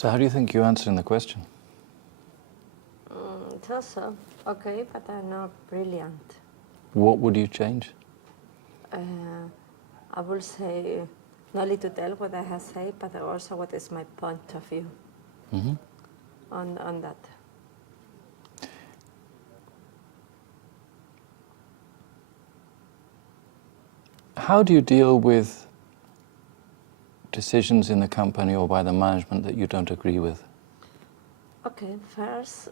So how do you think you're answering the question? So, okay, but I'm not brilliant. What would you change? I will say, not only to tell what I have said, but also what is my point of view on that. How do you deal with decisions in the company or by the management that you don't agree with? Okay, first,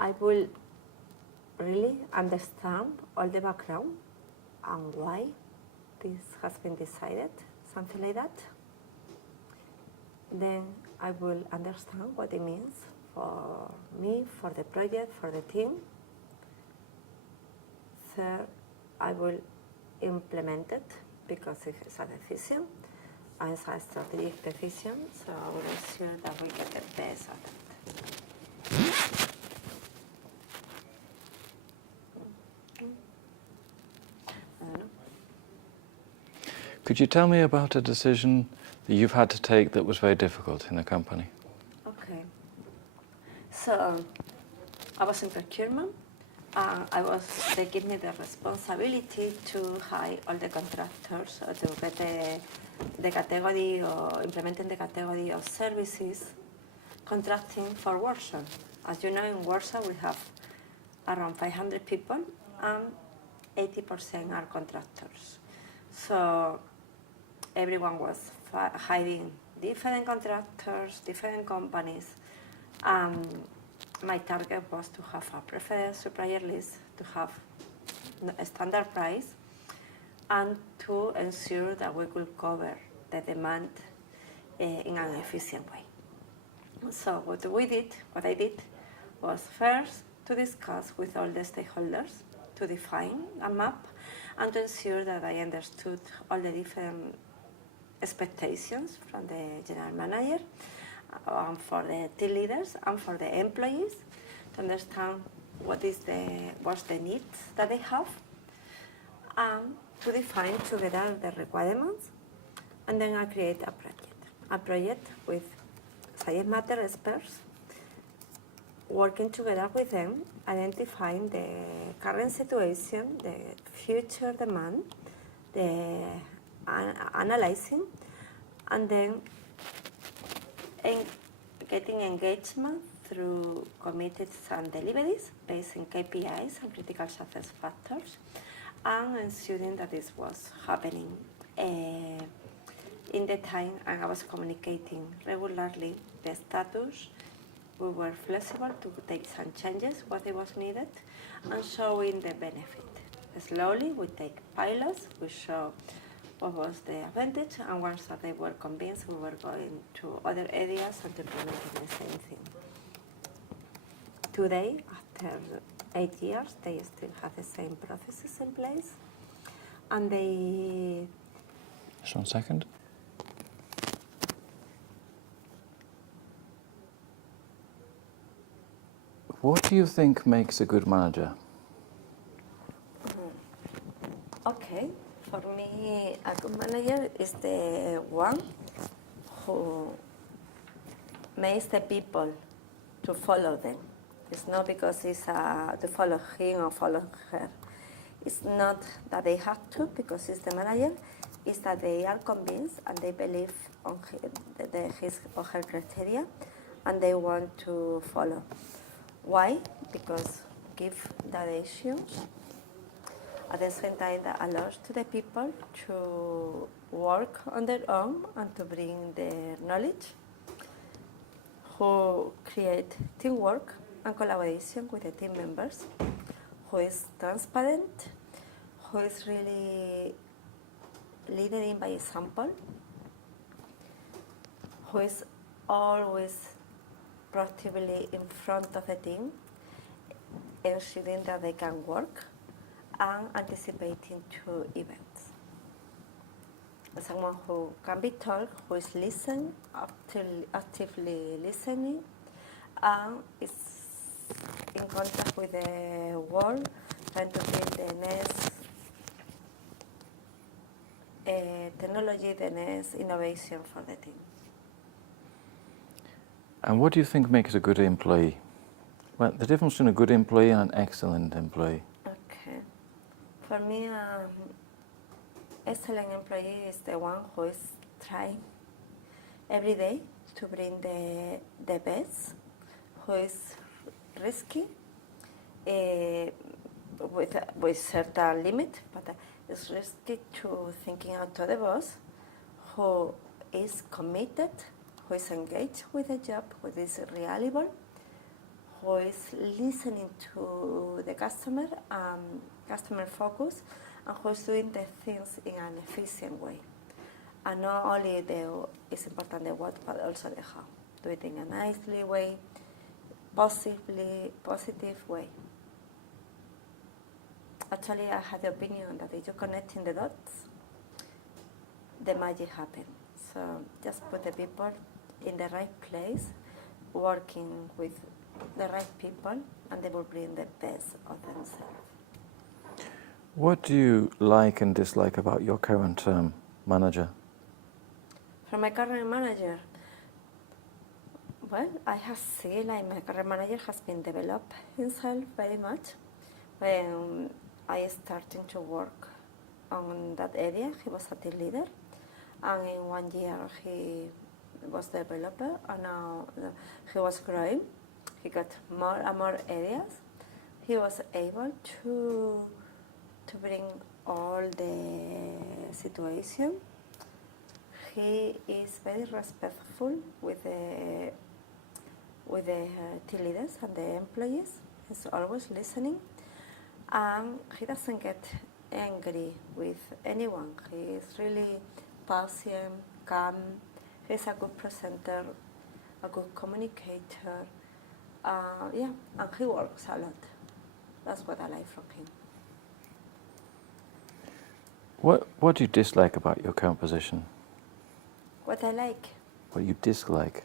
I will really understand all the background and why this has been decided, something like that. Then I will understand what it means for me, for the project, for the team. Third, I will implement it because it is a decision, and it's a strategic decision, so I will ensure that we get the best of it. Could you tell me about a decision that you've had to take that was very difficult in the company? Okay. So I was in procurement. They gave me the responsibility to hire all the contractors or to get the category or implementing the category of services contracting for Warsaw. As you know, in Warsaw we have around 500 people and 80% are contractors. So everyone was hiring different contractors, different companies. My target was to have a preferred supplier list, to have a standard price, and to ensure that we could cover the demand in an efficient way. So what I did was first to discuss with all the stakeholders, to define a map, and to ensure that I understood all the different expectations from the general manager, for the team leaders and for the employees, to understand what's the needs that they have, and to define together the requirements. And then I create a project with subject matter experts, working together with them, identifying the current situation, the future demand, analyzing, and then getting engagement through committed and deliveries based in KPIs and critical success factors, and ensuring that this was happening in the time, and I was communicating regularly the status. We were flexible to take some changes, what it was needed, and showing the benefit. Slowly we take pilots, we show what was the advantage, and once that they were convinced, we were going to other areas and implementing the same thing. Today, after 8 years, they still have the same processes in place, and they... Just 1 second. What do you think makes a good manager? Okay, for me, a good manager is the one who makes the people to follow them. It's not because it's to follow him or follow her. It's not that they have to, because it's the manager. It's that they are convinced and they believe on his or her criteria, and they want to follow. Why? Because give directions. At the same time, that allows to the people to work on their own and to bring their knowledge, who create teamwork and collaboration with the team members, who is transparent, who is really leading by example, who is always proactively in front of the team, ensuring that they can work, and anticipating to events. Someone who can be told, who is listening, actively listening, and is in contact with the world, trying to build the next technology, the next innovation for the team. And what do you think makes a good employee? Well, the difference between a good employee and an excellent employee. Okay. For me, excellent employee is the one who is trying every day to bring the best, who is risky with certain limit, but is risky to thinking out to the boss, who is committed, who is engaged with the job, who is reliable, who is listening to the customer, customer focus, and who is doing the things in an efficient way. And not only it's important the what, but also the how. Do it in a nicely way, positive way. Actually, I had the opinion that if you're connecting the dots, the magic happens. So just put the people in the right place, working with the right people, and they will bring the best of themselves. What do you like and dislike about your current manager? From my current manager, well, I have seen like my current manager has been developed himself very much. When I started to work on that area, he was a team leader, and in 1 year he was developer, and now he was growing. He got more and more areas. He was able to bring all the situation. He is very respectful with the team leaders and the employees. He's always listening, and he doesn't get angry with anyone. He is really patient, calm. He's a good presenter, a good communicator. And he works a lot. That's what I like from him. What do you dislike about your current position? What I like? What do you dislike?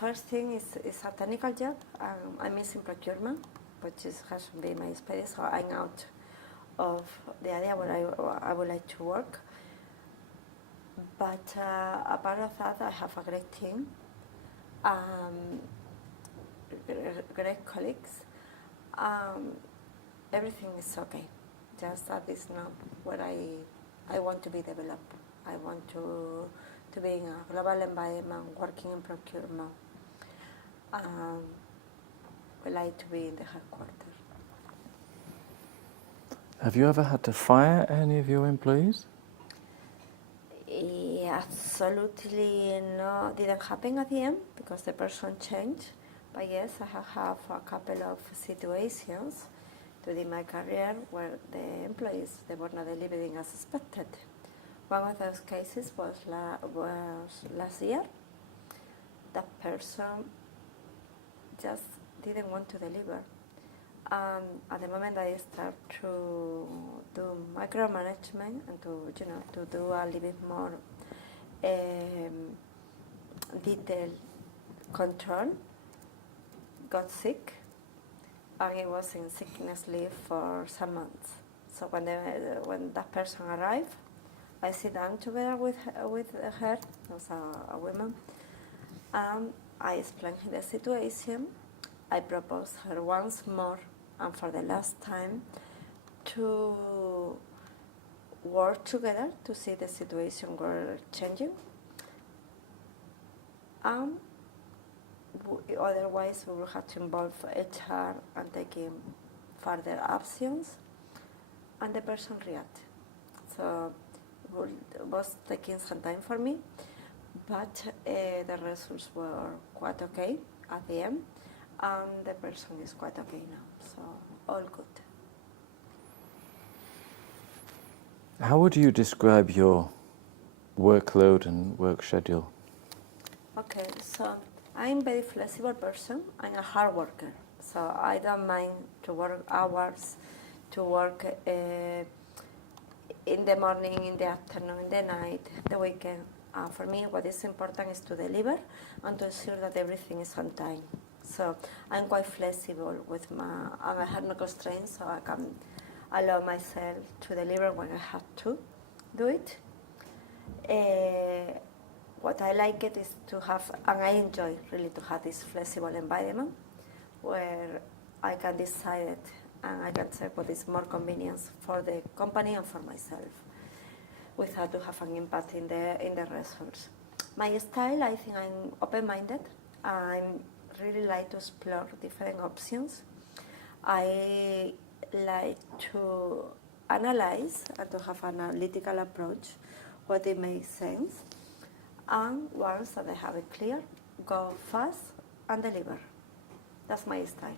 First thing is a technical job. I'm missing procurement, which hasn't been my experience, so I'm out of the area where I would like to work. But apart of that, I have a great team, great colleagues. Everything is okay. Just that is not where I want to be developed. I want to be in a global environment, working in procurement. I like to be in the headquarters. Have you ever had to fire any of your employees? Absolutely no, didn't happen at the end because the person changed. But yes, I have a couple of situations during my career where the employees, they were not delivering as expected. One of those cases was last year. That person just didn't want to deliver. At the moment I start to do micromanagement and to do a little bit more detailed control, got sick, and he was in sickness leave for some months. So when that person arrived, I sit down together with her, was a woman, and I explained her the situation. I proposed her once more, and for the last time, to work together to see the situation were changing. Otherwise, we will have to involve HR and taking further actions, and the person reacted. So it was taking some time for me, but the results were quite okay at the end, and the person is quite okay now, so all good. How would you describe your workload and work schedule? Okay, so I'm a very flexible person. I'm a hard worker, so I don't mind to work hours, to work in the morning, in the afternoon, in the night, the weekend. For me, what is important is to deliver and to ensure that everything is on time. So I'm quite flexible with I have no constraints, so allow myself to deliver when I have to do it. What I like it is to have, and I enjoy really to have this flexible environment where I can decide it and I can check what is more convenience for the company and for myself without to have an impact in the results. My style, I think I'm open-minded. I really like to explore different options. I like to analyze and to have an analytical approach, what it makes sense. And once that I have it clear, go fast and deliver. That's my style.